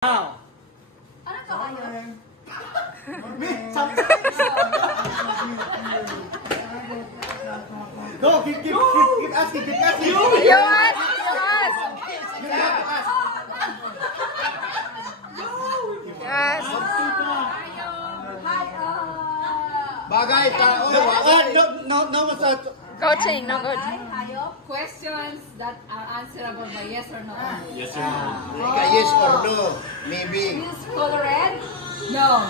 Now. Ano to? Ayaw. Go, keep asking, keep asking. You ask. Yes. Bagay, tao. No, Coaching, no good. Questions that are answerable by yes or no. Yes or no. Yes or no, maybe. Is color red? No.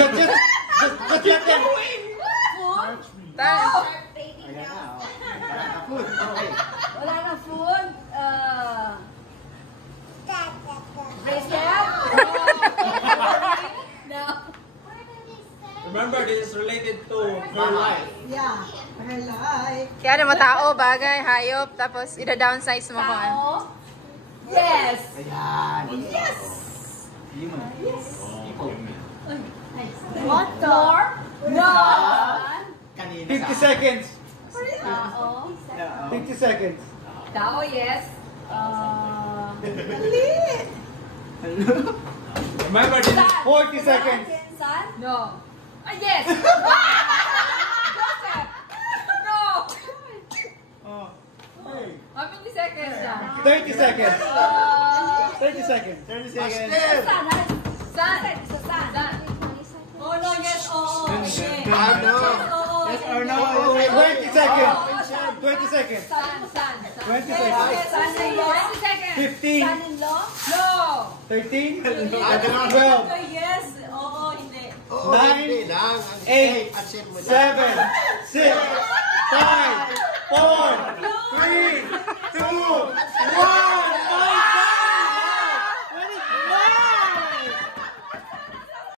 Just let them. Food? Done. Wala na food. Bracelet? No. Remember, this is related to her life. Yeah. Her life. Kaya naman tao, bagay, hayop, tapos ida-downsize mo ko. Tao? Yes. Ayan. Yes. Human. People. What? Floor? No. 50 seconds. Tao? 50 seconds. Tao, yes. Remember, this is 40 seconds. Sun? No. Yes. Joseph. No. How many seconds na? 30 seconds. 30 seconds. 30 seconds. Sun. Sun. Oh no, yes, oo. Yes or no? 20 seconds. 20 seconds. Sun. 20 seconds. Son-in-law? 20 seconds. 15. Son-in-law? No. 13. 12. Yes. Oo, hindi. 9, 8, 7, 6, 5, 4, 3, 2, 1.